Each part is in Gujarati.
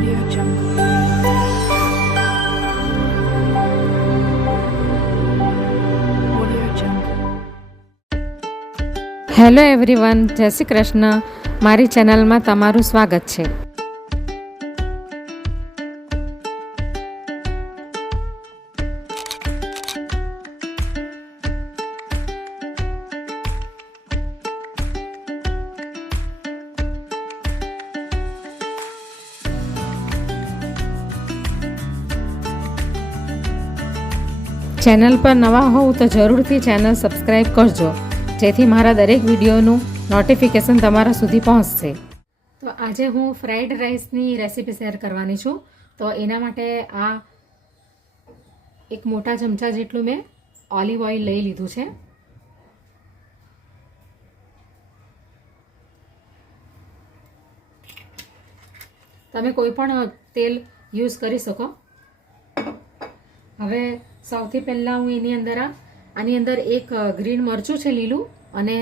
Audio Jungle. Audio Jungle. Hello everyone, જય શ્રી કૃષ્ણ. મારી ચેનલમાં તમારું સ્વાગત છે. ચેનલ પર નવા હોવ તો જરૂરથી ચેનલ સબસ્ક્રાઈબ કરજો, જેથી મારા દરેક વિડીયોનું નોટિફિકેશન તમારા સુધી પહોંચશે. તો આજે હું ફ્રાઈડ રાઈસની રેસીપી શેર કરવાની છું. તો એના માટે આ એક મોટા ચમચા જેટલું મેં ઓલિવ ઓઇલ લઈ લીધું છે. તમે કોઈ પણ તેલ યુઝ કરી શકો. હવે સૌથી પહેલાં હું આની અંદર એક ગ્રીન મરચું છે લીલું, અને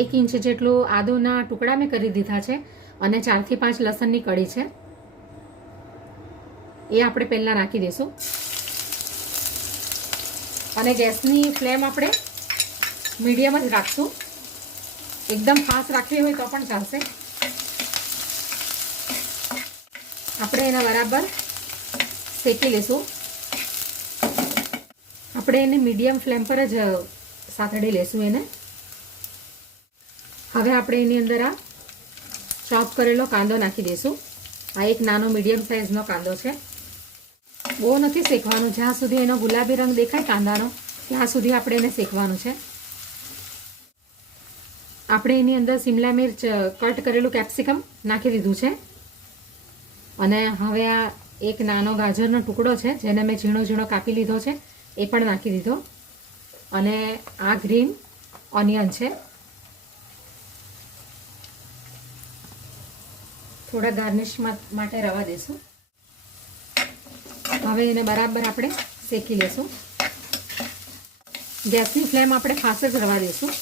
1 ઇંચ જેટલું આદુના ટુકડા મેં કરી દીધા છે, અને 4 થી 5 લસણની કળી છે, એ આપણે પહેલાં નાખી દઈશું. અને ગેસની ફ્લેમ આપણે મીડિયમ જ રાખશું. એકદમ ફાસ્ટ રાખવી હોય તો પણ ચાલશે. આપણે એના બરાબર શેકી લઈશું. આપણે એને મીડિયમ ફ્લેમ પર જ સાતડી લેશું એને. હવે આપણે એની અંદર આ ચોપ કરેલો કાંદો નાખી દઈશું. આ એક નાનો મીડિયમ સાઇઝનો કાંદો છે. બહુ નથી શેકવાનું, જ્યાં સુધી એનો ગુલાબી રંગ દેખાય કાંદાનો ત્યાં સુધી આપણે એને શેકવાનું છે. આપણે એની અંદર શિમલા મિર્ચ કટ કરેલું કેપ્સિકમ નાખી દીધું છે. અને હવે આ એક નાનો ગાજરનો ટુકડો છે, જેને મેં ઝીણો ઝીણો કાપી લીધો છે, એ પણ નાખી દીધો. અને આ ગ્રીન ઓનિયન છે, થોડા ગાર્નિશ માટે રવા દઈશું. હવે એને બરાબર આપણે શેકી લઈશું. ગેસની ફ્લેમ આપણે ફાસ્ટ જ રવા દઈશું.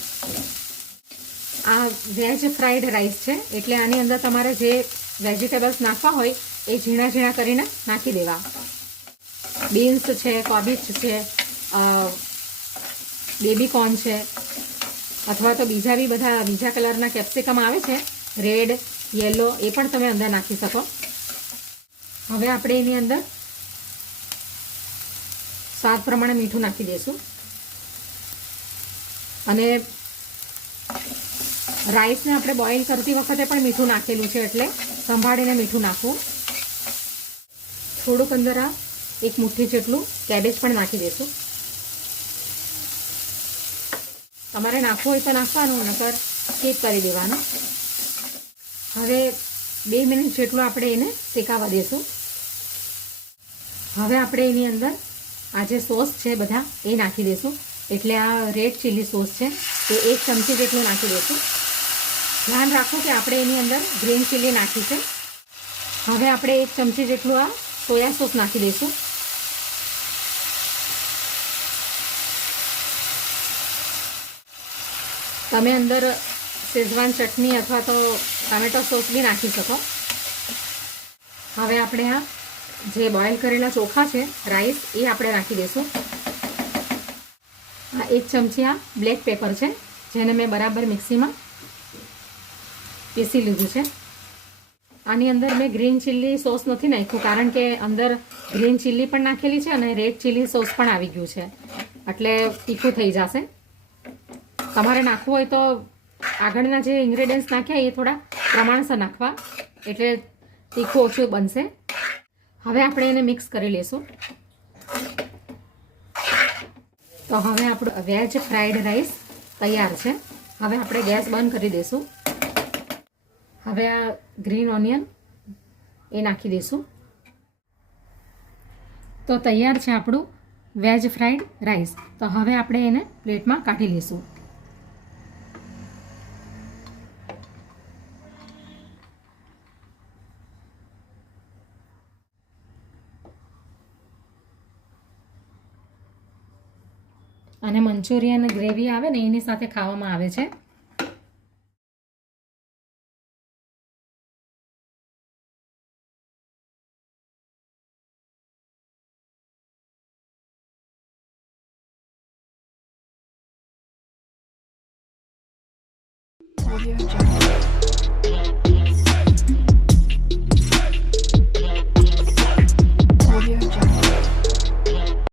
આ વેજ ફ્રાઈડ રાઈસ છે, એટલે આની અંદર તમારે જે વેજીટેબલ્સ નાખવા હોય એ ઝીણા ઝીણા કરીને નાખી દેવા. બીન્સ છે, કોબીજ છે, બેબી કોર્ન છે, અથવા તો બીજા કલરના કેપ્સિકમ આવે છે, રેડ, યલો, એ પણ તમે અંદર નાખી શકો. હવે આપણે એની અંદર સ્વાદ પ્રમાણે મીઠું નાખી દઈશું. અને રાઈસને આપણે બોઇલ કરતી વખતે પણ મીઠું નાખેલું છે, એટલે સંભાળીને મીઠું નાખવું. થોડુંક અંદર આ 1 મુઠ્ઠી જેટલું કેબેજ પણ નાખી દઈશું. તમારે નાખવું હોય તો નાખવાનું, નકર સ્કીપ કરી દેવાનું. હવે 2 મિનિટ જેટલું આપણે એને શેકાવા દઈશું. હવે આપણે એની અંદર આ જે સોસ છે બધા એ નાખી દઈશું. એટલે આ રેડ ચીલી સોસ છે, તે 1 ચમચી જેટલું નાખી દઈશું. ધ્યાન રાખો કે આપણે એની અંદર ગ્રીન ચીલી નાખી છે. હવે આપણે 1 ચમચી જેટલું આ સોયા સોસ નાખી દઈશું. તમે અંદર શેઝવાન ચટણી અથવા તો ટમેટો સોસ બી નાખી શકો. હવે આપણે આ જે બોઇલ કરેલા ચોખા છે, રાઈસ, એ આપણે નાખી દઈશું. આ 1 ચમચી આ બ્લેક પેપર છે, જેને મેં બરાબર મિક્સીમાં પીસી લીધું છે. આની અંદર મેં ગ્રીન ચીલી સોસ નથી નાખ્યું, કારણ કે અંદર ગ્રીન ચીલી પણ નાખેલી છે અને રેડ ચીલી સોસ પણ આવી ગયું છે, એટલે તીખું થઈ જશે. તમારે નાખવું હોય તો આગળના જે ઇન્ગ્રેડિયન્ટ્સ નાખ્યા એ થોડા પ્રમાણસર નાખવા, એટલે તીખું ઓછું બનશે. હવે આપણે એને મિક્સ કરી લઈશું. તો હવે આપણું વેજ ફ્રાઈડ રાઈસ તૈયાર છે. હવે આપણે ગેસ બંધ કરી દઈશું. હવે આ ગ્રીન ઓનિયન એ નાખી દઈશું. તો તૈયાર છે આપણું વેજ ફ્રાઈડ રાઈસ. તો હવે આપણે એને પ્લેટમાં કાઢી લઈશું. અને મંચુરિયન ગ્રેવી આવે ને એની સાથે ખાવામાં આવે છે. Audio Jungle.